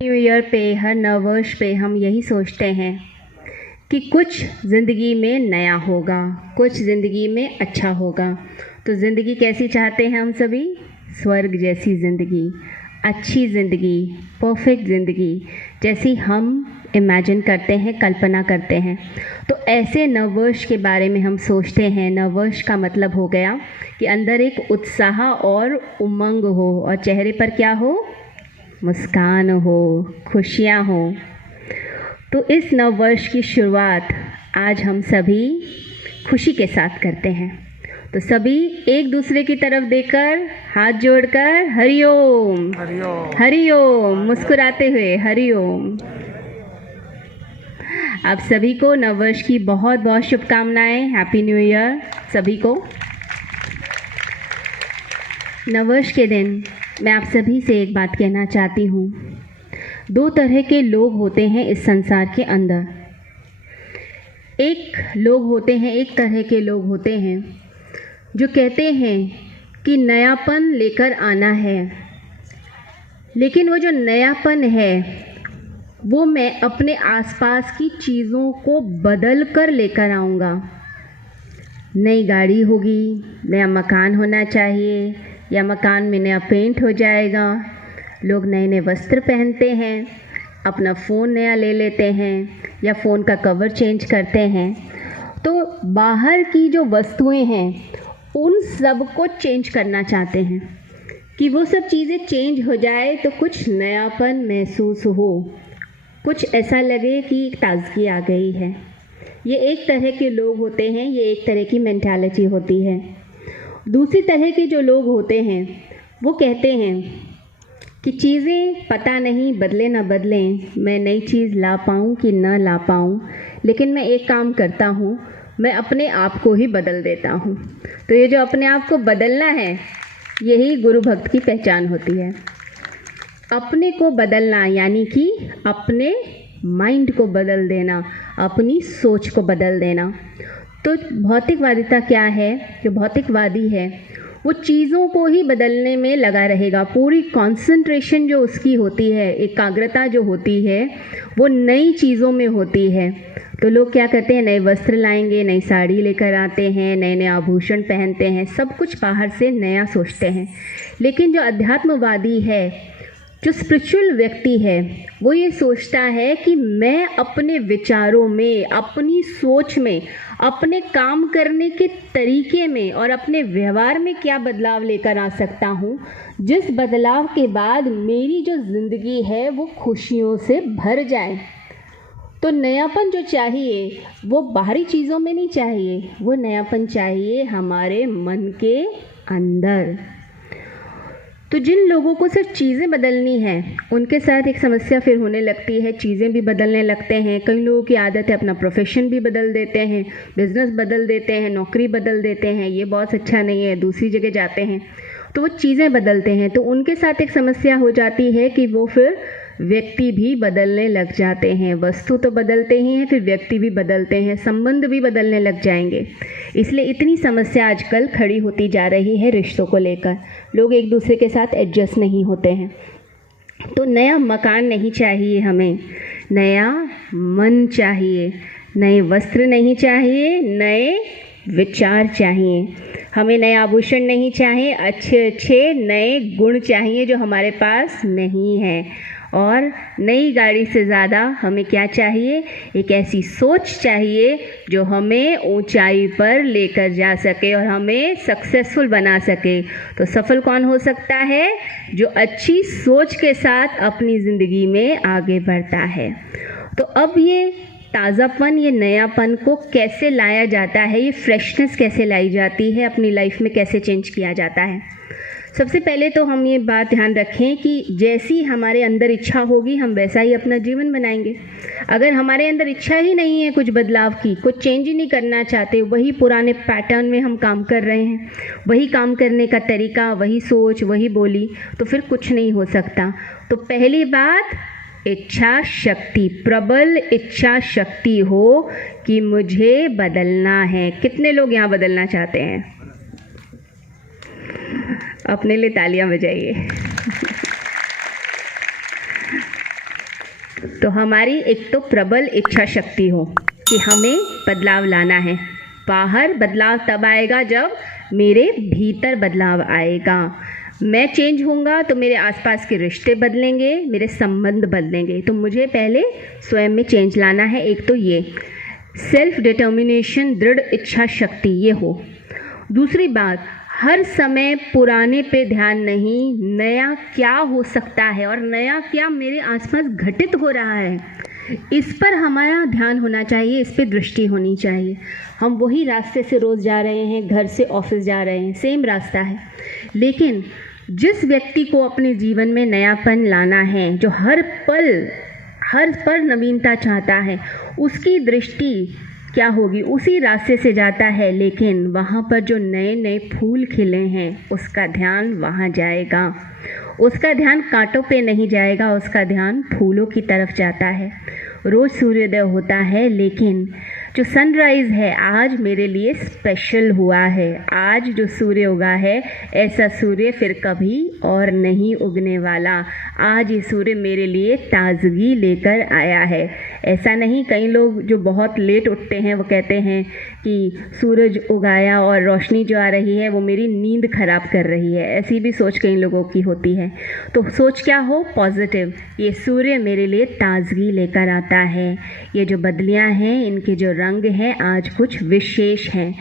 New year पे, हर नववर्ष पे हम यही सोचते हैं कि कुछ ज़िंदगी में नया होगा, कुछ ज़िंदगी में अच्छा होगा। तो ज़िंदगी कैसी चाहते हैं हम सभी? स्वर्ग जैसी ज़िंदगी, अच्छी ज़िंदगी, परफेक्ट ज़िंदगी जैसी हम इमेजिन करते हैं, कल्पना करते हैं। तो ऐसे नववर्ष के बारे में हम सोचते हैं। नववर्ष का मतलब हो गया कि अंदर एक उत्साह और उमंग हो और चेहरे पर क्या हो? मुस्कान हो, खुशियाँ हो। तो इस नववर्ष की शुरुआत आज हम सभी खुशी के साथ करते हैं। तो सभी एक दूसरे की तरफ देखकर, हाथ जोड़कर हरिओम हरिओम मुस्कुराते हुए हरिओम। आप सभी को नववर्ष की बहुत बहुत शुभकामनाएं। हैप्पी न्यू ईयर सभी को। नववर्ष के दिन मैं आप सभी से एक बात कहना चाहती हूँ। दो तरह के लोग होते हैं इस संसार के अंदर। एक तरह के लोग होते हैं जो कहते हैं कि नयापन लेकर आना है, लेकिन वो जो नयापन है वो मैं अपने आसपास की चीज़ों को बदल कर लेकर आऊँगा। नई गाड़ी होगी, नया मकान होना चाहिए, या मकान में नया पेंट हो जाएगा। लोग नए नए वस्त्र पहनते हैं, अपना फ़ोन नया ले लेते हैं या फ़ोन का कवर चेंज करते हैं। तो बाहर की जो वस्तुएं हैं उन सब को चेंज करना चाहते हैं कि वो सब चीज़ें चेंज हो जाए तो कुछ नयापन महसूस हो, कुछ ऐसा लगे कि ताज़गी आ गई है। ये एक तरह के लोग होते हैं, ये एक तरह की मेंटालिटी होती है। दूसरी तरह के जो लोग होते हैं वो कहते हैं कि चीज़ें पता नहीं बदले ना बदलें, मैं नई चीज़ ला पाऊँ कि ना ला पाऊँ, लेकिन मैं एक काम करता हूँ, मैं अपने आप को ही बदल देता हूँ। तो ये जो अपने आप को बदलना है, यही गुरु भक्त की पहचान होती है। अपने को बदलना यानी कि अपने माइंड को बदल देना, अपनी सोच को बदल देना। तो भौतिकवादिता क्या है? जो भौतिकवादी है वो चीज़ों को ही बदलने में लगा रहेगा। पूरी कंसंट्रेशन जो उसकी होती है, एकाग्रता जो होती है, वो नई चीज़ों में होती है। तो लोग क्या करते हैं? नए वस्त्र लाएंगे, नई साड़ी लेकर आते हैं, नए नए आभूषण पहनते हैं, सब कुछ बाहर से नया सोचते हैं। लेकिन जो अध्यात्मवादी है, जो स्पिरिचुअल व्यक्ति है, वो ये सोचता है कि मैं अपने विचारों में, अपनी सोच में, अपने काम करने के तरीके में और अपने व्यवहार में क्या बदलाव लेकर आ सकता हूँ, जिस बदलाव के बाद मेरी जो ज़िंदगी है वो खुशियों से भर जाए। तो नयापन जो चाहिए वो बाहरी चीज़ों में नहीं चाहिए, वो नयापन चाहिए हमारे मन के अंदर। तो जिन लोगों को सिर्फ चीज़ें बदलनी है उनके साथ एक समस्या फिर होने लगती है। चीज़ें भी बदलने लगते हैं। कई लोगों की आदत है अपना प्रोफेशन भी बदल देते हैं, बिजनेस बदल देते हैं, नौकरी बदल देते हैं। ये बहुत अच्छा नहीं है, दूसरी जगह जाते हैं तो वो चीज़ें बदलते हैं। तो उनके साथ एक समस्या हो जाती है कि वो फिर व्यक्ति भी बदलने लग जाते हैं। वस्तु तो बदलते ही हैं, फिर व्यक्ति भी बदलते हैं, संबंध भी बदलने लग जाएंगे। इसलिए इतनी समस्या आजकल खड़ी होती जा रही है रिश्तों को लेकर। लोग एक दूसरे के साथ एडजस्ट नहीं होते हैं। तो नया मकान नहीं चाहिए हमें, नया मन चाहिए। नए वस्त्र नहीं चाहिए, नए विचार चाहिए। हमें नए आभूषण नहीं चाहिए, अच्छे अच्छे नए गुण चाहिए जो हमारे पास नहीं है। और नई गाड़ी से ज़्यादा हमें क्या चाहिए? एक ऐसी सोच चाहिए जो हमें ऊंचाई पर लेकर जा सके और हमें सक्सेसफुल बना सके। तो सफल कौन हो सकता है? जो अच्छी सोच के साथ अपनी ज़िंदगी में आगे बढ़ता है। तो अब ये ताज़ापन, ये नयापन को कैसे लाया जाता है, ये फ्रेशनेस कैसे लाई जाती है, अपनी लाइफ में कैसे चेंज किया जाता है? सबसे पहले तो हम ये बात ध्यान रखें कि जैसी हमारे अंदर इच्छा होगी हम वैसा ही अपना जीवन बनाएंगे। अगर हमारे अंदर इच्छा ही नहीं है कुछ बदलाव की, कुछ चेंज ही नहीं करना चाहते, वही पुराने पैटर्न में हम काम कर रहे हैं, वही काम करने का तरीका, वही सोच, वही बोली, तो फिर कुछ नहीं हो सकता। तो पहली बात, इच्छा शक्ति, प्रबल इच्छा शक्ति हो कि मुझे बदलना है। कितने लोग यहाँ बदलना चाहते हैं? अपने लिए तालियां बजाइए। तो हमारी एक तो प्रबल इच्छा शक्ति हो कि हमें बदलाव लाना है। बाहर बदलाव तब आएगा जब मेरे भीतर बदलाव आएगा। मैं चेंज होऊंगा तो मेरे आसपास के रिश्ते बदलेंगे, मेरे संबंध बदलेंगे। तो मुझे पहले स्वयं में चेंज लाना है। एक तो ये सेल्फ डिटर्मिनेशन, दृढ़ इच्छा शक्ति ये हो। दूसरी बात, हर समय पुराने पे ध्यान नहीं, नया क्या हो सकता है और नया क्या मेरे आसपास घटित हो रहा है, इस पर हमारा ध्यान होना चाहिए, इस पर दृष्टि होनी चाहिए। हम वही रास्ते से रोज़ जा रहे हैं, घर से ऑफिस जा रहे हैं, सेम रास्ता है, लेकिन जिस व्यक्ति को अपने जीवन में नयापन लाना है, जो हर पल नवीनता चाहता है, उसकी दृष्टि क्या होगी, उसी रास्ते से जाता है, लेकिन वहाँ पर जो नए नए फूल खिले हैं उसका ध्यान वहाँ जाएगा। उसका ध्यान कांटों पे नहीं जाएगा, उसका ध्यान फूलों की तरफ जाता है। रोज़ सूर्योदय होता है, लेकिन जो सनराइज़ है आज मेरे लिए स्पेशल हुआ है। आज जो सूर्य उगा है, ऐसा सूर्य फिर कभी और नहीं उगने वाला। आज ये सूर्य मेरे लिए ताज़गी लेकर आया है। ऐसा नहीं, कई लोग जो बहुत लेट उठते हैं वो कहते हैं कि सूरज उगाया और रोशनी जो आ रही है वो मेरी नींद खराब कर रही है। ऐसी भी सोच कई लोगों की होती है। तो सोच क्या हो, पॉजिटिव। ये सूर्य मेरे लिए ताज़गी लेकर आता है। ये जो बदलियां हैं, इनके जो रंग हैं आज कुछ विशेष हैं।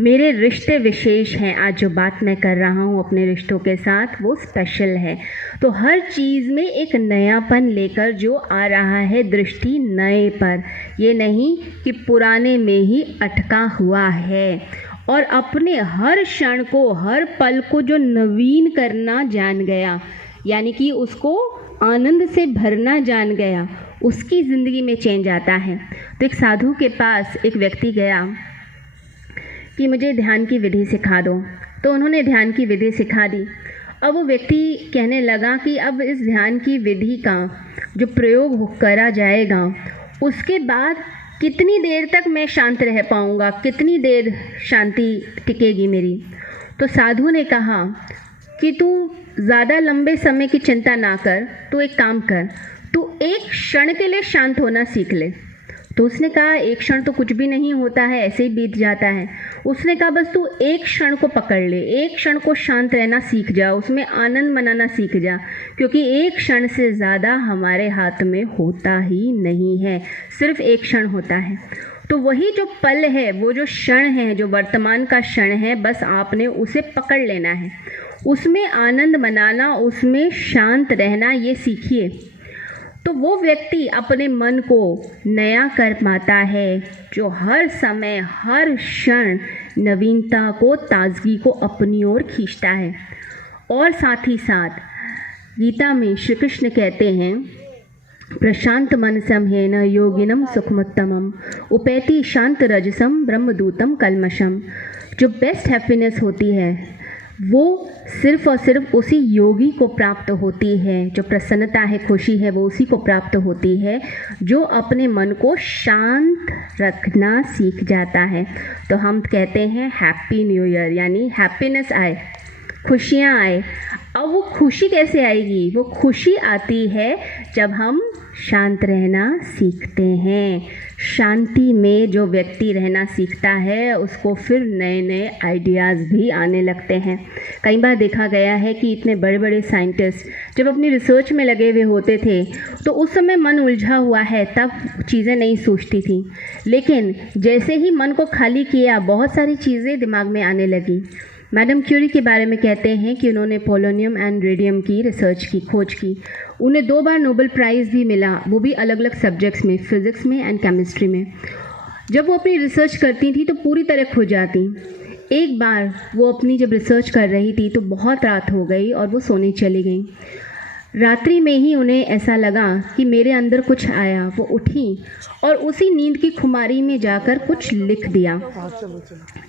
मेरे रिश्ते विशेष हैं। आज जो बात मैं कर रहा हूँ अपने रिश्तों के साथ वो स्पेशल है। तो हर चीज़ में एक नयापन लेकर जो आ रहा है, दृष्टि नए पर, ये नहीं कि पुराने में ही अटका हुआ है। और अपने हर क्षण को, हर पल को जो नवीन करना जान गया, यानी कि उसको आनंद से भरना जान गया, उसकी ज़िंदगी में चेंज आता है। तो एक साधु के पास एक व्यक्ति गया कि मुझे ध्यान की विधि सिखा दो। तो उन्होंने ध्यान की विधि सिखा दी। अब वो व्यक्ति कहने लगा कि अब इस ध्यान की विधि का जो प्रयोग करा जाएगा, उसके बाद कितनी देर तक मैं शांत रह पाऊँगा, कितनी देर शांति टिकेगी मेरी। तो साधु ने कहा कि तू ज़्यादा लंबे समय की चिंता ना कर, तू एक काम कर, तू एक क्षण के लिए शांत होना सीख ले। तो उसने कहा एक क्षण तो कुछ भी नहीं होता है, ऐसे ही बीत जाता है। उसने कहा बस तू एक क्षण को पकड़ ले, एक क्षण को शांत रहना सीख जा, उसमें आनंद मनाना सीख जा, क्योंकि एक क्षण से ज़्यादा हमारे हाथ में होता ही नहीं है, सिर्फ एक क्षण होता है। तो वही जो पल है, वो जो क्षण है, जो वर्तमान का क्षण है, बस आपने उसे पकड़ लेना है, उसमें आनंद मनाना, उसमें शांत रहना, ये सीखिए। तो वो व्यक्ति अपने मन को नया कर पाता है जो हर समय, हर क्षण नवीनता को, ताजगी को अपनी ओर खींचता है। और साथ ही साथ गीता में श्री कृष्ण कहते हैं, प्रशांत मनसम है न योगिनम सुखमुत्तमम उपैति शांत रजसम ब्रह्मदूतम कलमशम। जो बेस्ट हैप्पीनेस होती है वो सिर्फ और सिर्फ उसी योगी को प्राप्त होती है। जो प्रसन्नता है, खुशी है, वो उसी को प्राप्त होती है जो अपने मन को शांत रखना सीख जाता है। तो हम कहते हैं हैप्पी न्यू ईयर, यानी हैप्पीनेस आए, खुशियाँ आए। अब वो खुशी कैसे आएगी? वो खुशी आती है जब हम शांत रहना सीखते हैं। शांति में जो व्यक्ति रहना सीखता है उसको फिर नए नए आइडियाज़ भी आने लगते हैं। कई बार देखा गया है कि इतने बड़े बड़े साइंटिस्ट जब अपनी रिसर्च में लगे हुए होते थे तो उस समय मन उलझा हुआ है, तब चीज़ें नहीं सोचती थी, लेकिन जैसे ही मन को खाली किया बहुत सारी चीज़ें दिमाग में आने लगी। मैडम क्यूरी के बारे में कहते हैं कि उन्होंने पोलोनियम एंड रेडियम की रिसर्च की, खोज की। उन्हें 2 बार नोबेल प्राइज़ भी मिला, वो भी अलग अलग सब्जेक्ट्स में, फिज़िक्स में एंड केमिस्ट्री में। जब वो अपनी रिसर्च करती थी तो पूरी तरह खो जाती। एक बार वो अपनी जब रिसर्च कर रही थी तो बहुत रात हो गई और वो सोने चली गई। रात्रि में ही उन्हें ऐसा लगा कि मेरे अंदर कुछ आया। वो उठी और उसी नींद की खुमारी में जाकर कुछ लिख दिया।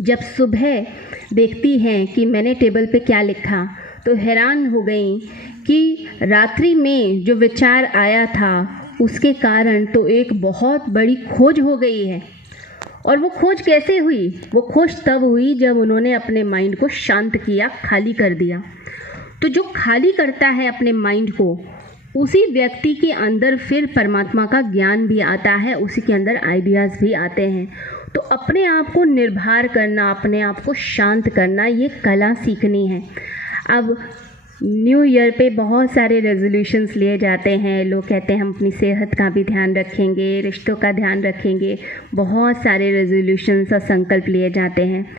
जब सुबह देखती हैं कि मैंने टेबल पे क्या लिखा तो हैरान हो गई कि रात्रि में जो विचार आया था उसके कारण तो एक बहुत बड़ी खोज हो गई है। और वो खोज कैसे हुई? वो खोज तब हुई जब उन्होंने अपने माइंड को शांत किया, खाली कर दिया। तो जो खाली करता है अपने माइंड को, उसी व्यक्ति के अंदर फिर परमात्मा का ज्ञान भी आता है, उसी के अंदर आइडियाज़ भी आते हैं। तो अपने आप को निर्भर करना, अपने आप को शांत करना, ये कला सीखनी है। अब न्यू ईयर पे बहुत सारे रेजोल्यूशंस लिए जाते हैं। लोग कहते हैं हम अपनी सेहत का भी ध्यान रखेंगे, रिश्तों का ध्यान रखेंगे, बहुत सारे रेजोल्यूशंस और संकल्प लिए जाते हैं।